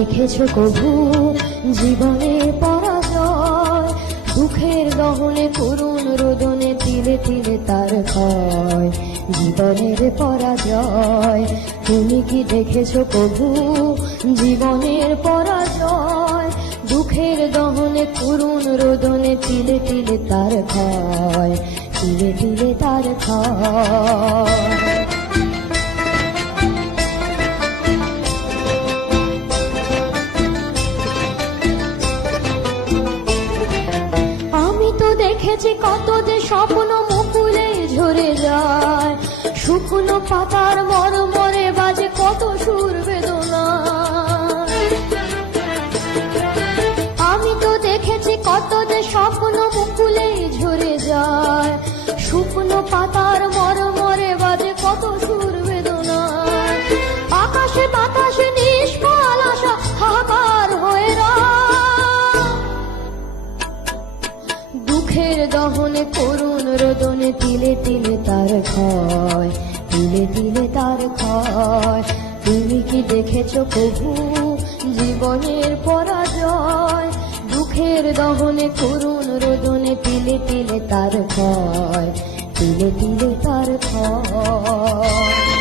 দেখেছো কভু জীবনের পরাজয়? দুঃখের দহনে করুণ রোদনে তিলে তিলে তার ক্ষয়, জীবনের পরাজয়। তুমি কি দেখেছো কভু জীবনের পরাজয়? দুঃখের দহনে করুণ রোদনে তিলে তিলে তার ক্ষয়, তিলে তিলে তার ক্ষয়। দেখেছি কত যে স্বপ্ন মুকুলে ঝরে যায়, শুকনো পাতার মরমরে বাজে কত সুর বেদনা। আমি তো দেখেছি কত যে স্বপ্ন মুকুলে ঝরে যায়, শুকনো পাতার মরমরে বাজে কত সুর বেদনা। আকাশে বাতাসে নিষ্ফল আশা হাহাকার হয়ে দুঃখের দহনে করুণ রোদনে তিলে তিলে তার ক্ষয়, তিলে তিলে তার ক্ষয়। তুমি কি দেখেছো কভু জীবনের পরাজয়? দুঃখের দহনে করুণ রোদনে তিলে তিলে তার ক্ষয়, তিলে তিলে তার ক্ষয়।